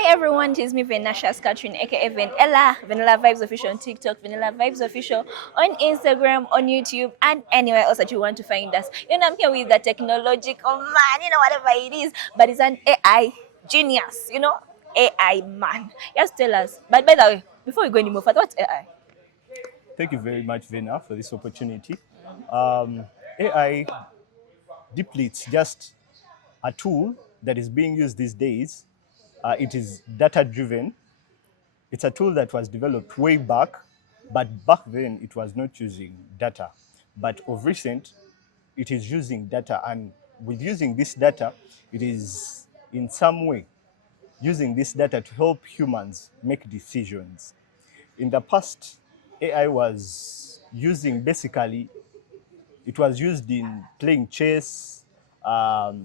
Hi everyone, it is me Venasha Catherine aka Vanilla, Vanilla Vibes Official on TikTok, Vanilla Vibes Official on Instagram, on YouTube, and anywhere else that you want to find us. I'm here with the technological man, whatever it is, but it's an AI genius, AI man. Just tell us. But by the way, before we go any more further, what's AI? Thank you very much, Vena, for this opportunity. Um, AI deeply, it's just a tool that is being used these days. It is data driven. It's a tool that was developed way back, but back then it was not using data. But of recent, it is using data, and with using this data, it is in some way using this data to help humans make decisions. In the past, AI was using basically, it was used in playing chess.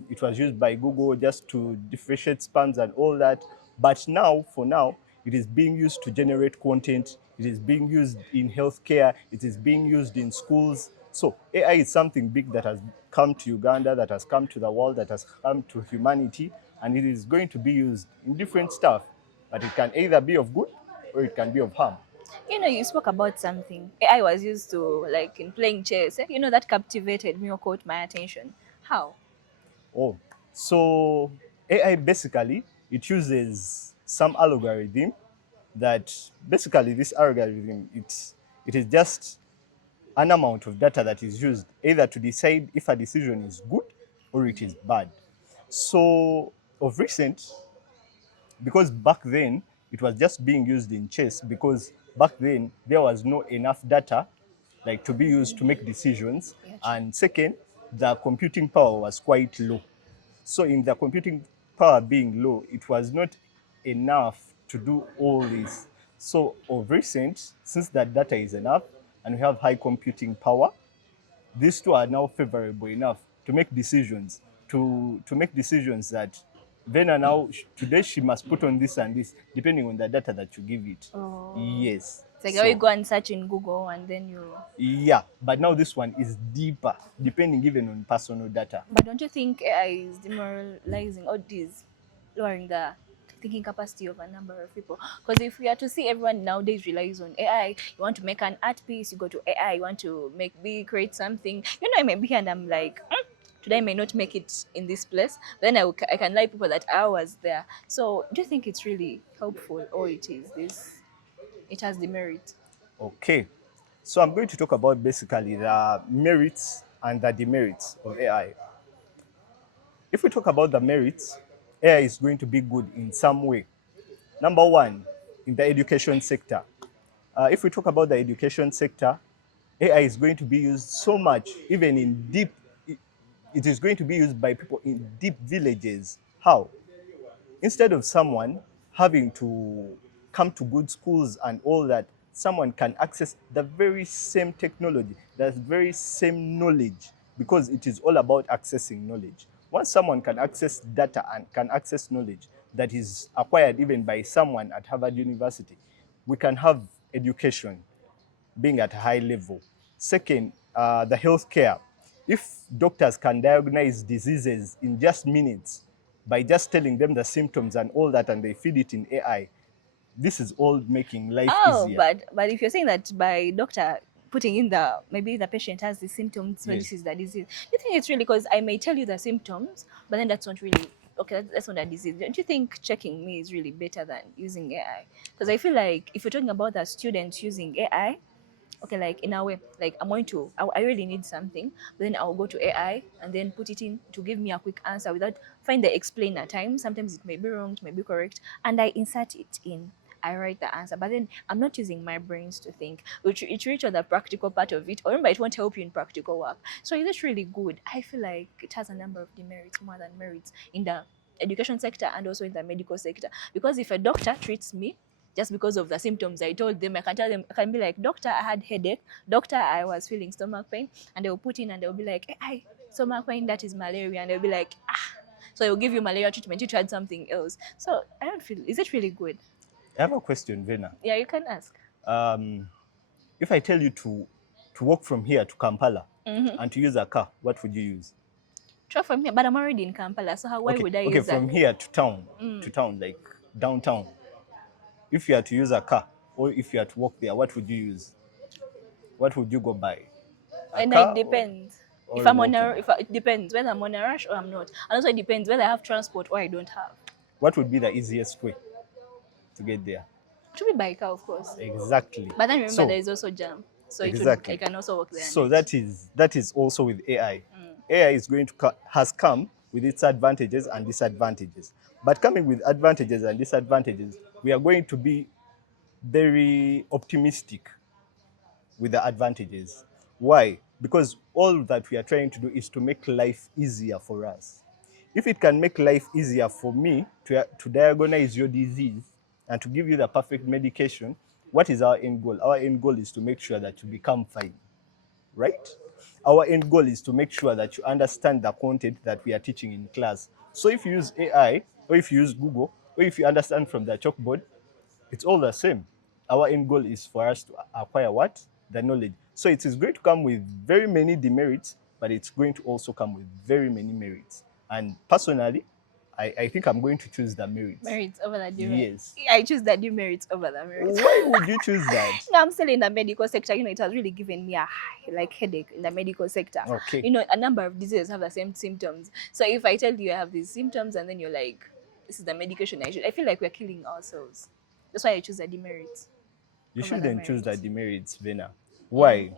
It was used by Google just to differentiate spams and all that. But now, for now, it is being used to generate content. It is being used in healthcare. It is being used in schools. So AI is something big that has come to Uganda, that has come to the world, that has come to humanity, and it is going to be used in different stuff. But it can either be of good or it can be of harm. You spoke about something. AI was used to, like, in playing chess. That captivated me or caught my attention. How? Oh, so AI basically it uses some algorithm that basically this algorithm it is just an amount of data that is used either to decide if a decision is good or it is bad. So of recent, because back then it was just being used in chess because back then there was no enough data like to be used to make decisions, Yeah, true. and second, the computing power was quite low. So in the computing power being low, it was not enough to do all this. So of recent, since that data is enough and we have high computing power, these two are now favorable enough to make decisions, to make decisions that Vena now today she must put on this and this depending on the data that you give it. Oh. Yes. It's like how you So go and search in Google and then you. yeah, but now this one is deeper, depending even on personal data. But don't you think AI is demoralizing or is lowering the thinking capacity of a number of people? Because if we are to see everyone nowadays relies on AI, you want to make an art piece, you go to AI, you want to create something. I may be here and I'm like, today I may not make it in this place. Then I can lie people that I was there. So do you think it's really helpful or it has demerit? Okay. So I'm going to talk about basically the merits and the demerits of AI. If we talk about the merits, AI is going to be good in some way. Number one, in the education sector. If we talk about the education sector, AI is going to be used so much, even in deep, it is going to be used by people in deep villages. How? Instead of someone having to come to good schools and all that, someone can access the very same technology, the very same knowledge, because it is all about accessing knowledge. Once someone can access data and can access knowledge that is acquired even by someone at Harvard University, we can have education being at a high level. Second, the healthcare. If doctors can diagnose diseases in just minutes by just telling them the symptoms and all that, and they feed it in AI, this is all making life Oh, easier. but if you're saying that by doctor putting in the maybe the patient has the symptoms, so this Yes. is the disease. Do you think it's really because I may tell you the symptoms, but then that's not really okay. That's not a disease. Don't you think checking me is really better than using AI? Because I feel like if you're talking about the students using AI, okay, like in a way, like I really need something, but then I'll go to AI and then put it in to give me a quick answer without find the explainer time. Sometimes it may be wrong, it may be correct, and I insert it in. I write the answer, but then I'm not using my brains to think. It reach on the practical part of it, or remember, it won't help you in practical work. So is it really good? I feel like it has a number of demerits more than merits in the education sector and also in the medical sector. Because if a doctor treats me just because of the symptoms I told them, I can tell them, I can be like, doctor, I had headache. Doctor, I was feeling stomach pain. And they'll put in and they'll be like, hey, stomach pain, that is malaria. And they'll be like, ah. So they'll give you malaria treatment. You tried something else. So I don't feel, is it really good? I have a question, Vena. Yeah, you can ask. Um, if I tell you to walk from here to Kampala and to use a car, what would you use? Try from here, but I'm already in Kampala. So why Okay, would I okay, use that? from here to town, like downtown, if you had to use a car or if you had to walk there, what would you use? What would you go by? A And it car depends. If or I'm on a, walking? it depends whether I'm on a rush or I'm not. And also it depends whether I have transport or I don't have. What would be the easiest way to get there? It should be by car, of course. Exactly. But then remember, there So is also jam. So I exactly. can also walk there. So And eat. that is also with AI. AI is going to has come with its advantages and disadvantages. But coming with advantages and disadvantages, we are going to be very optimistic with the advantages. Why? Because all that we are trying to do is to make life easier for us. If it can make life easier for me to diagnose your disease and to give you the perfect medication, what is our end goal? Our end goal is to make sure that you become fine, right? Our end goal is to make sure that you understand the content that we are teaching in class. So if you use AI, or if you use Google, or if you understand from the chalkboard, it's all the same. Our end goal is for us to acquire what? The knowledge. So it is going to come with very many demerits, but it's going to also come with very many merits. And personally, I think I'm going to choose the merits. Merits over the demerits. Yes. I choose the demerits over the merits. Why would you choose that? No, I'm still in the medical sector. It has really given me a like headache in the medical sector. Okay. A number of diseases have the same symptoms. So if I tell you I have these symptoms and then you're like, this is the medication I feel like we're killing ourselves. That's why I choose the demerits. You Over the shouldn't choose the merits. demerits, Vena. Why?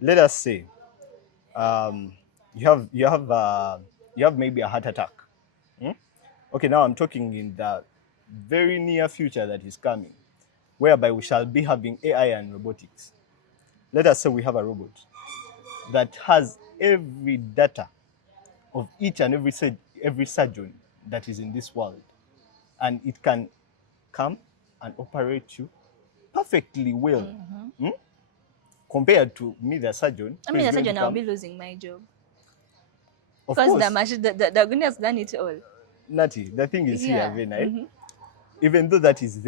Let us say um, you have maybe a heart attack. Hmm? Okay, now I'm talking in the very near future that is coming, whereby we shall be having AI and robotics. Let us say we have a robot that has every data of each and every surgeon that is in this world, and it can come and operate you perfectly well. Hmm? Compared to me, the surgeon. I who mean, is as a going to surgeon, I'll come, be losing my job. of Because course, the machine, the goodness has done it all. Natty, the thing is here, Yeah. Vena, even though that is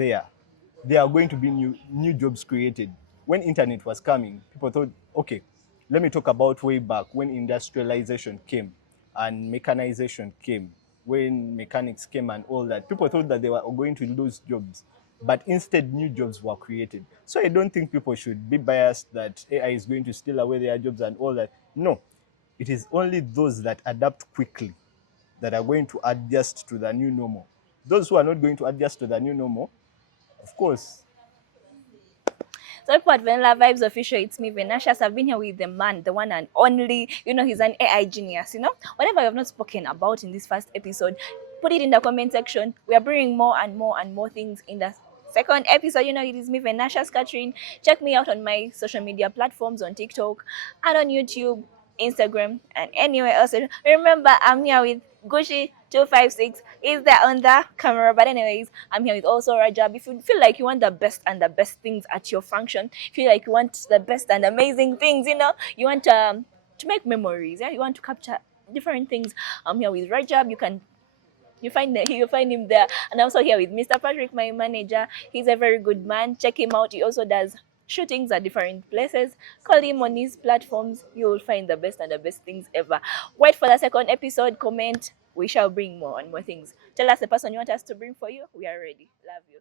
there are going to be new jobs created. When internet was coming, people thought, okay, let me talk about way back when industrialization came and mechanization came, when mechanics came and all that. People thought that they were going to lose jobs, but instead new jobs were created. So I don't think people should be biased that AI is going to steal away their jobs and all that. No, it is only those that adapt quickly that are going to adjust to the new normal. Those who are not going to adjust to the new normal, of course. So for Vanilla Vibes Official, it's me, Venashas. I've been here with the man, the one and only. He's an AI genius. Whatever you have not spoken about in this first episode, put it in the comment section. We are bringing more and more and more things in the second episode. It is me, Venashas Catherine. Check me out on my social media platforms on TikTok and on YouTube, Instagram, and anywhere else. Remember, I'm here with Gucci256 is there on the camera. But anyways, I'm here with also Rajab. If you feel like you want the best and the best things at your function, feel like you want the best and amazing things, you want to make memories, you want to capture different things. I'm here with Rajab. You find him there. And I'm also here with Mr. Patrick, my manager. He's a very good man. Check him out. He also does shootings at different places. Call him on his platforms. You will find the best and the best things ever. Wait for the second episode. Comment. We shall bring more and more things. Tell us the person you want us to bring for you. We are ready. Love you.